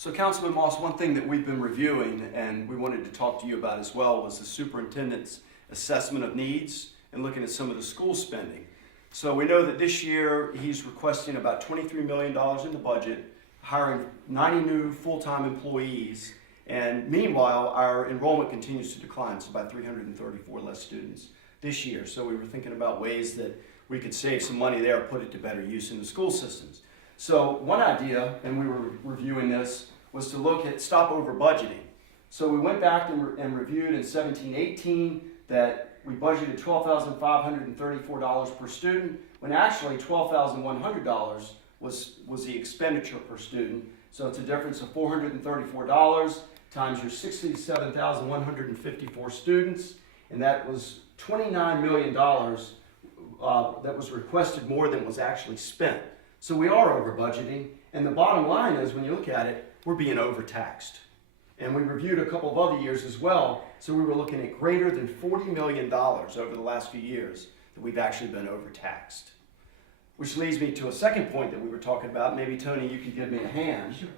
So Councilman Moss, one thing that we've been reviewing and we wanted to talk to you about as well was the superintendent's assessment of needs and looking at some of the school spending. So we know that this year he's requesting about $23 million in the budget, hiring 90 new full-time employees, and meanwhile our enrollment continues to decline. It's about 334 less students this year. So we were thinking about ways that we could save some money there, put it to better use in the school systems. So one idea, and we were reviewing this, was to look at stop over budgeting. So we went back and reviewed in 17-18 that we budgeted $12,534 per student, when actually $12,100 was the expenditure per student. So it's a difference of $434 times your 67,154 students, and that was $29 million that was requested more than was actually spent. So we are over budgeting, and the bottom line is, when you look at it, we're being overtaxed. And we reviewed a couple of other years as well, so we were looking at greater than $40 million over the last few years that we've actually been overtaxed. Which leads me to a second point that we were talking about. Maybe, Tony, you could give me a hand. Sure.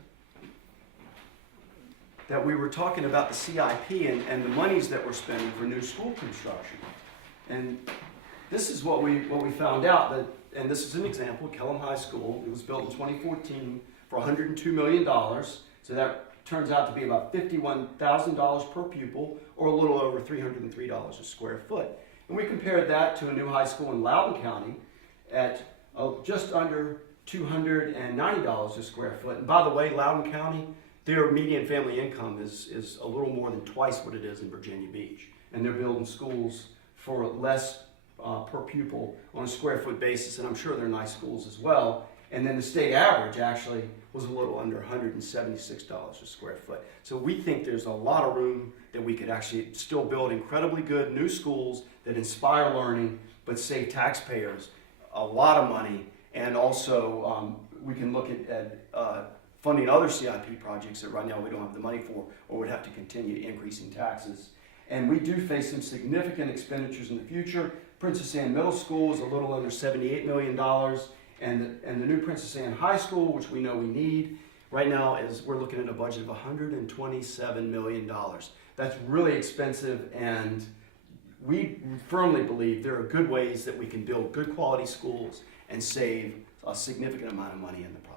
That we were talking about the CIP and the monies that we're spending for new school construction. And this is what we found out, that, and this is an example, Kellam High School. It was built in 2014 for $102 million. So that turns out to be about $51,000 per pupil, or a little over $303 a square foot. And we compared that to a new high school in Loudoun County at just under $290 a square foot. And by the way, Loudoun County, their median family income is a little more than twice what it is in Virginia Beach. And they're building schools for less per pupil on a square foot basis, and I'm sure they're nice schools as well. And then the state average actually was a little under $176 a square foot. So we think there's a lot of room that we could actually still build incredibly good new schools that inspire learning, but save taxpayers a lot of money. And also we can look at funding other CIP projects that right now we don't have the money for, or would have to continue increasing taxes. And we do face some significant expenditures in the future. Princess Anne Middle School is a little under $78 million. And the new Princess Anne High School, which we know we need, right now we're looking at a budget of $127 million. That's really expensive, and we firmly believe there are good ways that we can build good quality schools and save a significant amount of money in the process.